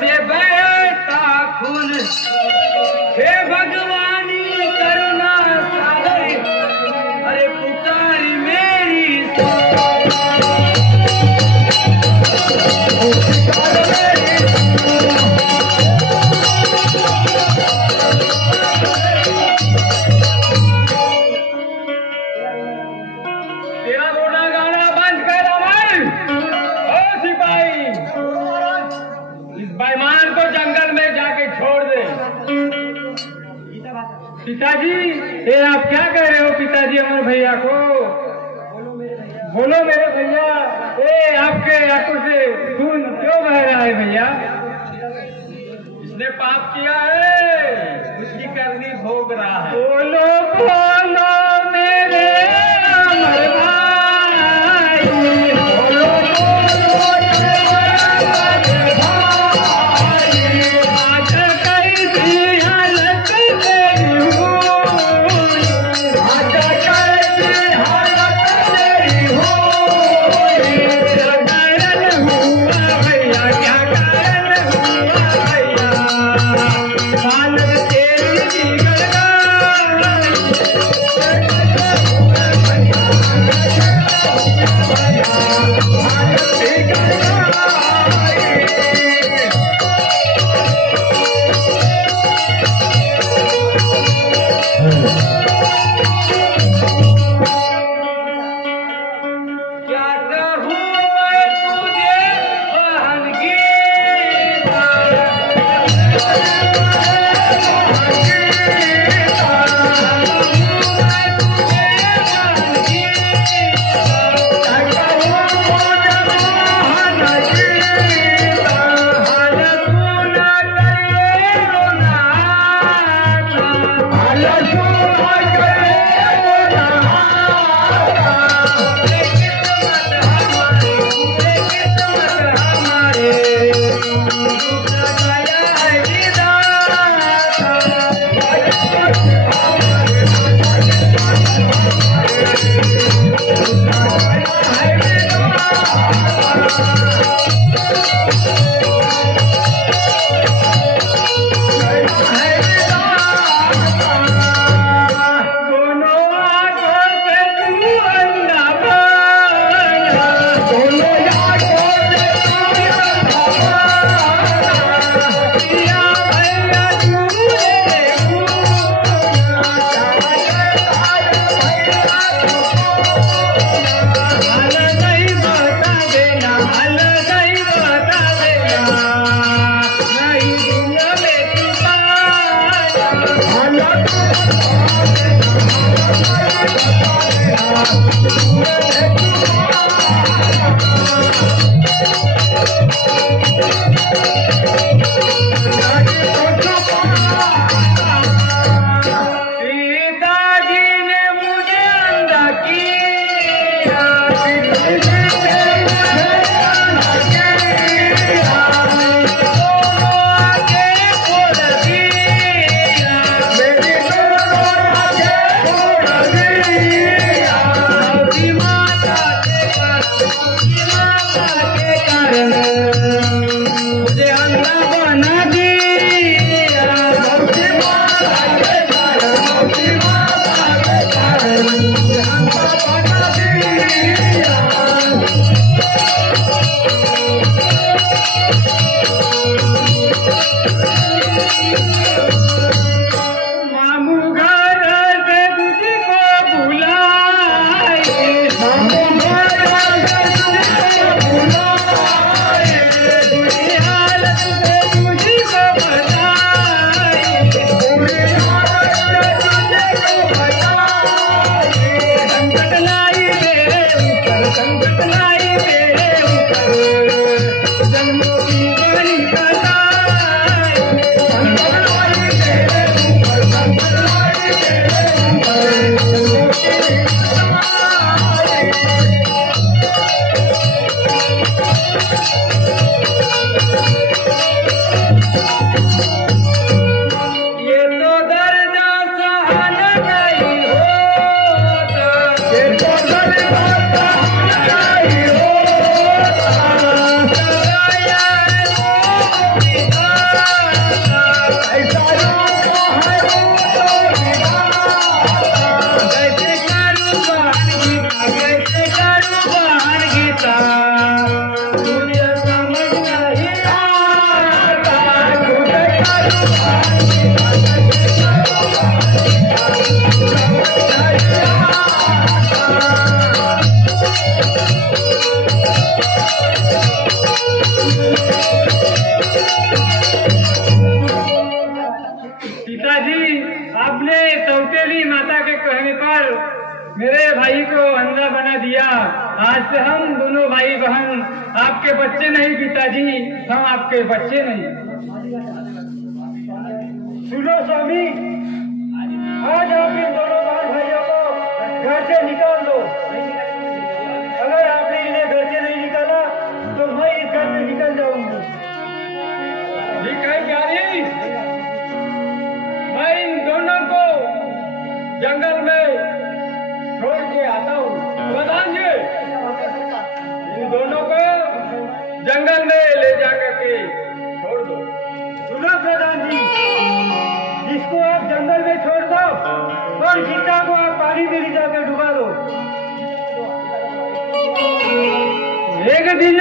से बहता खून, हे भगवानी करुणा सागर, अरे पुकारी मेरी तेरा रोना गाना बंद कर अमर। ओ सिपाही, इस बेईमान को जंगल में जाके छोड़ दे। पिताजी, ये आप क्या कह रहे हो पिताजी अमर भैया को? बोलो मेरे भैया, ये आपके आंखों से खून क्यों बह रहा है भैया? इसने पाप किया है, उसकी करनी भोग रहा है। बोलो बोलो मेरे अमर भाई, बोलो बोलो आज कैसी हालत तेरी हुई, आज कैसी हालत तेरी हुई, क्या कारण हुआ भैया, क्या कारण हुआ भैया, हालत तेरी बिगड़ गई। क्या कहूँ मैं तुझे बहन गीता, पिताजी ने मुझे अंधा किया, आगे छोड़ दिया, मेरी माता के कारण मुझे पिताजी, आपने सौतेली माता के कहने पर मेरे भाई को अंधा बना दिया। आज से हम दोनों भाई बहन आपके बच्चे नहीं पिताजी, हम आपके बच्चे नहीं। सुनो स्वामी, आज आप इन दोनों बहन भाइयों को घर से निकाल दो। अगर आपने इन्हें घर से नहीं निकाला तो मैं इस घर से निकल जाऊंगी। ठीक है प्यारी, मैं इन दोनों को जंगल में छोड़ के आता हूँ। प्रधान जी, इन दोनों को जंगल में ले जाकर के छोड़ दो। सुनो प्रधान जी, जिसको आप जंगल में छोड़ दो और गीता को आप पानी में ले जाकर डुबा दो। एक दिन